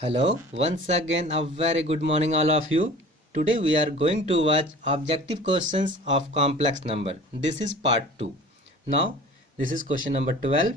Hello, once again a very good morning all of you. Today we are going to watch objective questions of complex number. This is part 2. Now this is question number 12.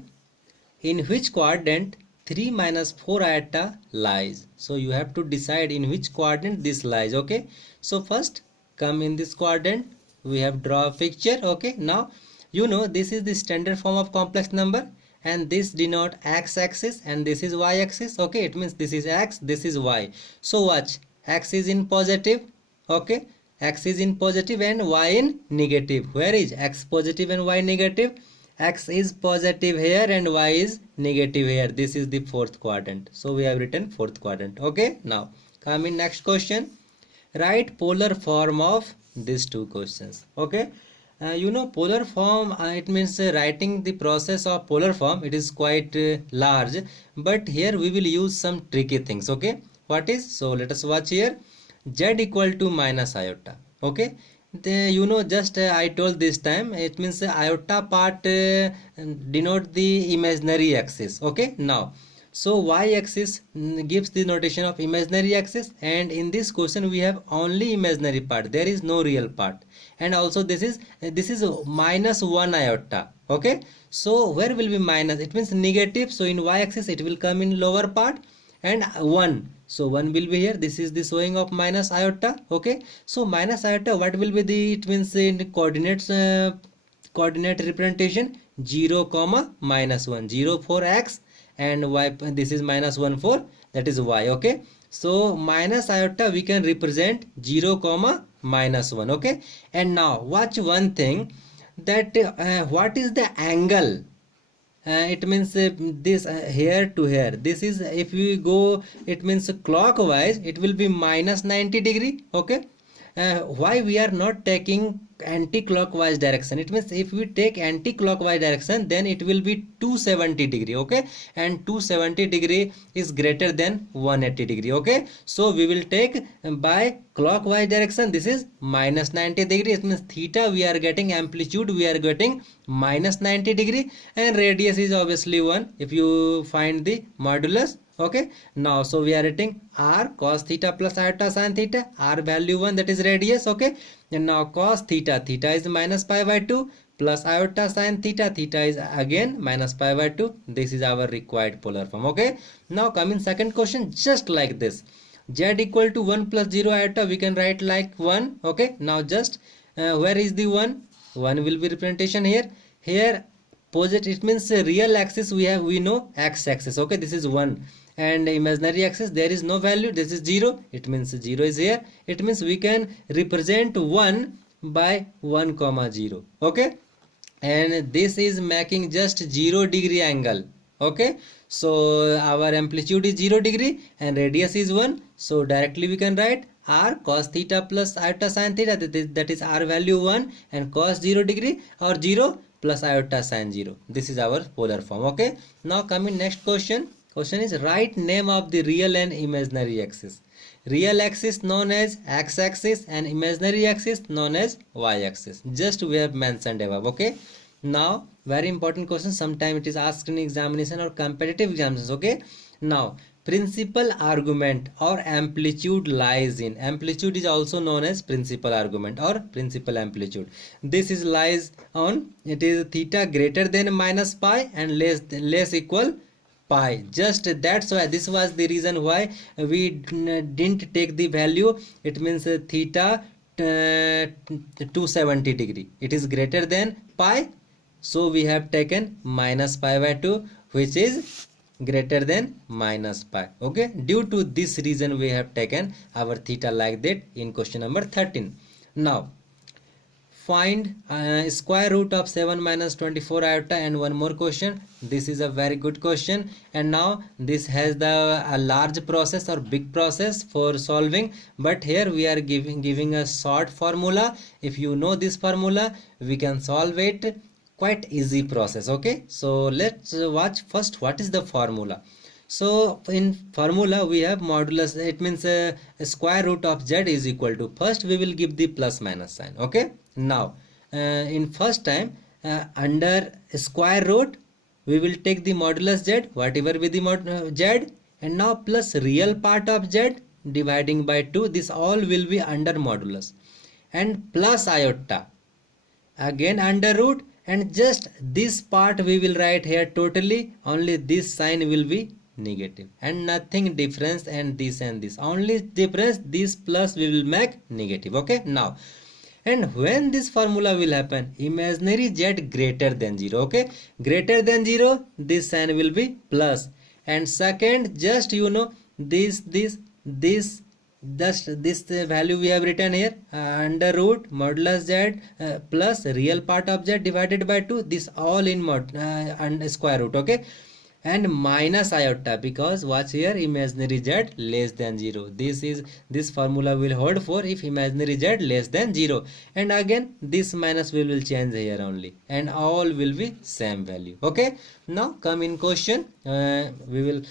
In which quadrant 3 minus 4 iota lies? So you have to decide in which quadrant this lies. Okay. So first come in this quadrant. We have draw a picture. Okay. Now you know this is the standard form of complex number, and this denote x-axis and this is y-axis. Okay, it means this is x, this is y. So watch, x is in positive. Okay, x is in positive and y in negative. Where is x positive and y negative? X is positive here and y is negative here. This is the fourth quadrant, so we have written fourth quadrant. Okay, now come in next question. Write polar form of these two questions. Okay, polar form, it means writing the process of polar form, it is quite large, but here we will use some tricky things. Okay, what is? So let us watch here. Z equal to minus iota. Okay, just I told this time, it means iota part denote the imaginary axis. Okay, now so y-axis gives the notation of imaginary axis, and in this question we have only imaginary part, there is no real part. And also this is minus 1 iota. Okay, so where will be minus? It means negative, so in y-axis it will come in lower part, and 1, so 1 will be here. This is the showing of minus iota. Okay, so minus iota, what will be the, it means in coordinates, coordinate representation 0 comma minus 1, 0 for x, and y, this is minus 1 for, that is y. Okay, so minus iota we can represent 0 comma minus 1. Okay, and now watch one thing, that what is the angle? It means this here to here, this is, if we go, it means clockwise, it will be minus 90 degree. Okay, why we are not taking anti-clockwise direction? It means if we take anti-clockwise direction, then it will be 270 degree. Okay, and 270 degree is greater than 180 degree. Okay, so we will take by clockwise direction, this is minus 90 degree. It means theta, we are getting amplitude, we are getting minus 90 degree, and radius is obviously 1 if you find the modulus. Okay, now so we are writing r cos theta plus iota sin theta, r value 1, that is radius. Okay, and now cos theta, theta is minus pi by 2, plus iota sin theta, theta is again minus pi by 2. This is our required polar form. Okay, now come in second question, just like this. Z equal to 1 plus 0 iota, we can write like 1. Okay, now just where is the 1? 1 will be representation here. Here positive, it means real axis we know x axis. Okay, this is 1, and imaginary axis there is no value, this is 0, it means 0 is here. It means we can represent 1 by 1 comma 0. Okay, and this is making just 0 degree angle. Okay, so our amplitude is 0 degree and radius is 1, so directly we can write r cos theta plus iota sin theta, that is r value 1, and cos 0 degree or 0 plus iota sin 0. This is our polar form. Okay, now coming next question. Question is, write name of the real and imaginary axis. Real axis known as x-axis and imaginary axis known as y-axis. Just we have mentioned above. Okay, now very important question, sometime it is asked in examination or competitive examinations. Okay, now principal argument or amplitude lies in, amplitude is also known as principal argument or principal amplitude. This is lies on, it is theta greater than minus pi and less equal pi. Just that's why, this was the reason why we didn't take the value. It means theta 270 degree, it is greater than pi, so we have taken minus pi by 2, which is greater than minus pi. Okay, due to this reason we have taken our theta like that in question number 13. Now find square root of 7 minus 24 iota, and one more question. This is a very good question, and now this has the a large process or big process for solving, but here we are giving a short formula. If you know this formula, we can solve it, quite easy process. Okay, so let's watch first what is the formula. So in formula we have modulus, it means square root of z is equal to, first we will give the plus minus sign. Okay, now in first time under square root we will take the modulus z, whatever be the z, and now plus real part of z dividing by 2, this all will be under modulus, and plus iota, again under root, and just this part we will write here totally, only this sign will be negative and nothing difference, and this only difference, this plus we will make negative. Okay, now and when this formula will happen, imaginary z greater than 0, okay, greater than 0, this sign will be plus, and second, just this just this value we have written here, under root modulus z plus real part of z divided by 2, this all in mod and square root, okay, and minus iota, because watch here, imaginary z less than 0, this formula will hold for if imaginary z less than 0, and again this minus will change here only, and all will be same value. Okay, now come in question, we will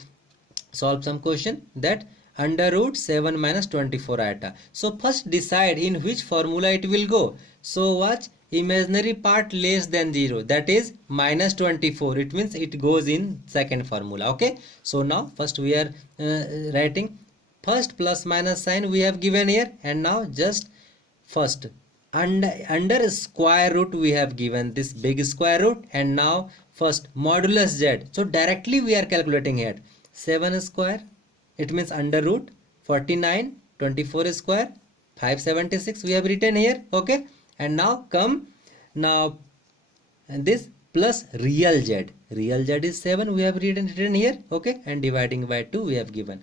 solve some question that under root 7 minus 24 iota. So first decide in which formula it will go. So watch, imaginary part less than 0, that is minus 24, it means it goes in second formula. Okay, so now first we are writing first plus minus sign we have given here, and now just first under square root we have given this big square root, and now first modulus z, so directly we are calculating here 7 square, it means under root 49, 24 square 576 we have written here. Okay, and now come now this plus real z is 7 we have written here. Okay, and dividing by 2 we have given.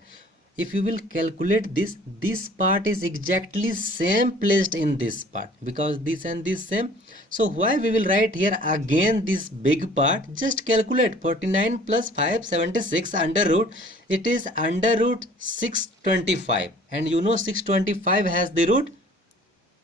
If you will calculate this part is exactly same placed in this part, because this and this same, so why we will write here again this big part, just calculate 49 plus 576 under root, it is under root 625, and 625 has the root,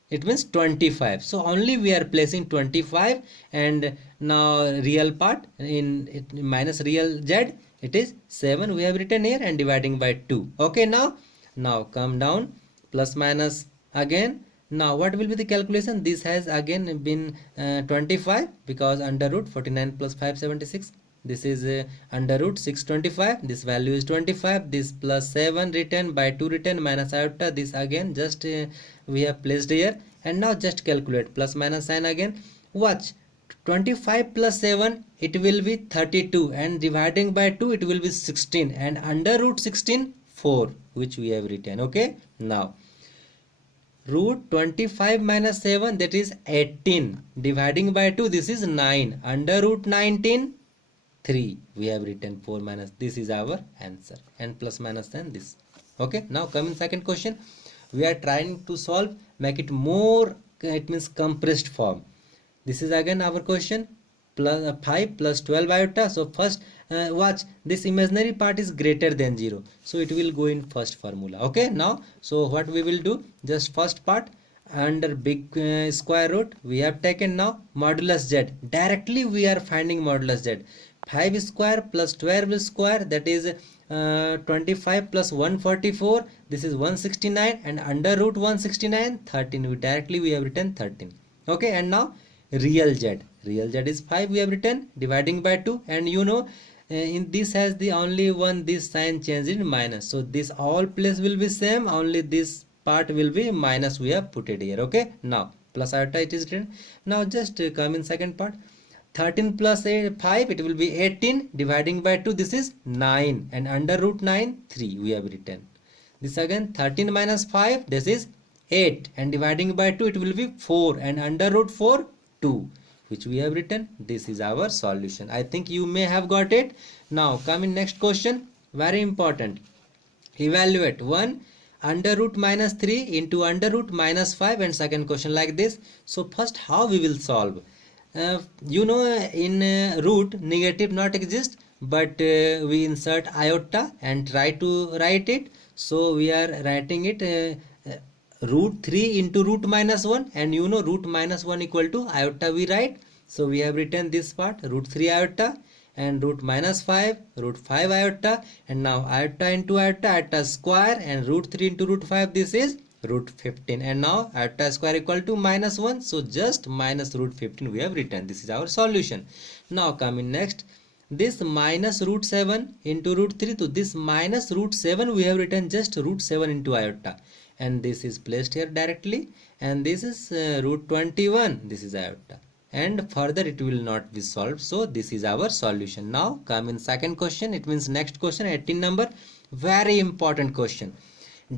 it means 25, so only we are placing 25, and now real part in it minus real z, it is 7 we have written here, and dividing by 2. Okay, now come down plus minus again. Now what will be the calculation? This has again been 25, because under root 49 plus 576, this is under root 625, this value is 25, this plus 7 written by 2 written minus iota, this again just we have placed here, and now just calculate plus minus sign again. Watch, 25 plus 7 it will be 32, and dividing by 2 it will be 16, and under root 16 4 which we have written. Okay, now root 25 minus 7, that is 18, dividing by 2 this is 9, under root 19 3 we have written 4 minus, this is our answer, and plus minus then this. Okay, now come in second question, we are trying to solve, make it more, it means compressed form. This is again our question, plus 5 plus 12 iota. So first watch, this imaginary part is greater than 0, so it will go in first formula. Okay, now so what we will do, just first part under big square root we have taken, now modulus z, directly we are finding modulus z, 5 square plus 12 square, that is 25 plus 144, this is 169, and under root 169 13, we have written 13. Okay, and now real z is 5 we have written, dividing by 2, and in this has the only one, this sign changed in minus, so this all place will be same, only this part will be minus we have put it here. Okay, now plus iota it is written. Now just come in second part, 13 plus 5 it will be 18, dividing by 2 this is 9, and under root 9 3 we have written. This again 13 minus 5, this is 8, and dividing by 2 it will be 4, and under root 4 2 which we have written. This is our solution. I think you may have got it. Now come in next question, very important, evaluate 1 under root minus 3 into under root minus 5, and second question like this. So first how we will solve, in root negative not exist, but we insert iota and try to write it, so we are writing it root 3 into root minus 1, and root minus 1 equal to iota we write, so we have written this part root 3 iota, and root minus 5 root 5 iota, and now iota into iota square, and root 3 into root 5, this is root 15, and now iota square equal to minus 1, so just minus root 15 we have written. This is our solution. Now come in next, this minus root 7 into root 3, so this minus root 7 we have written just root 7 into iota, and this is placed here directly, and this is root 21, this is iota, and further it will not be solved. So this is our solution. Now come in second question, it means next question, 18 number, very important question.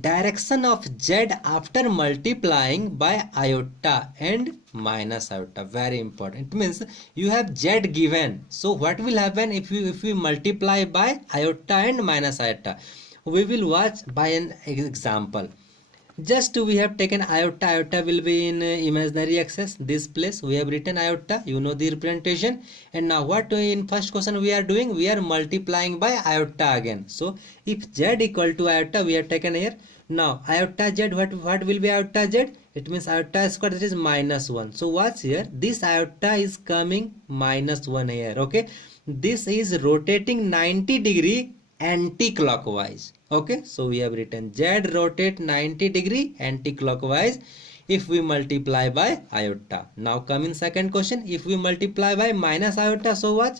Direction of z after multiplying by iota and minus iota, very important. It means you have z given, so what will happen if we multiply by iota and minus iota? We will watch by an example. Just we have taken iota, iota will be in imaginary axis, this place we have written iota, you know the representation. And now what in first question we are doing, we are multiplying by iota again. So if z equal to iota we have taken here. Now iota z, what will be iota z? It means iota square, that is minus 1. So what's here, this iota is coming minus 1 here, okay. This is rotating 90 degree anti-clockwise, okay. So we have written z rotate 90 degree anti-clockwise if we multiply by iota. Now come in second question, if we multiply by minus iota, so what?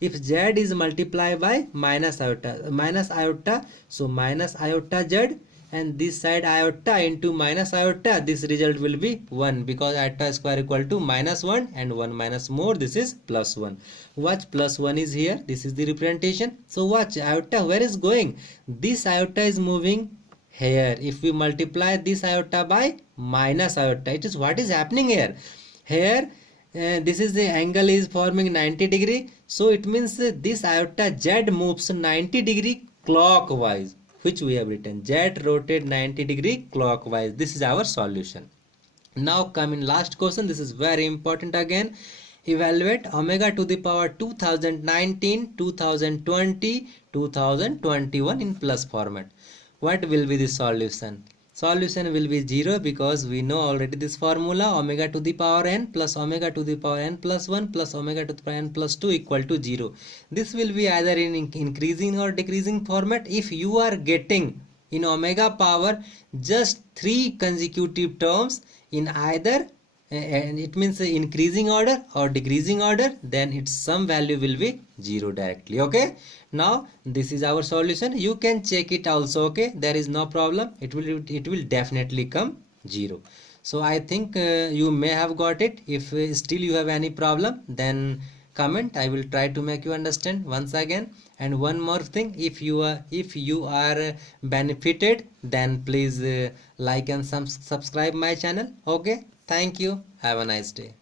If z is multiplied by minus iota, so minus iota z, and this side iota into minus iota, this result will be 1, because iota square equal to minus 1 and 1 minus more, this is plus 1. Watch, plus 1 is here, this is the representation. So watch, iota where is going? This iota is moving here. If we multiply this iota by minus iota, it is what is happening here. Here this is the angle is forming 90 degree, so it means this iota z moves 90 degree clockwise, which we have written z rotate 90 degree clockwise. This is our solution. Now come in last question, this is very important again. Evaluate omega to the power 2019, 2020, 2021 in plus format. What will be the solution? Solution will be 0, because we know already this formula, omega to the power n plus omega to the power n plus 1 plus omega to the power n plus 2 equal to 0. This will be either in increasing or decreasing format. If you are getting in omega power just 3 consecutive terms in either, and it means increasing order or decreasing order, then its sum value will be 0 directly, okay. Now this is our solution, you can check it also, okay, there is no problem, it will definitely come 0. So I think you may have got it. If still you have any problem, then comment, I will try to make you understand once again. And one more thing, if you are benefited, then please like and subscribe my channel, okay. Thank you, have a nice day.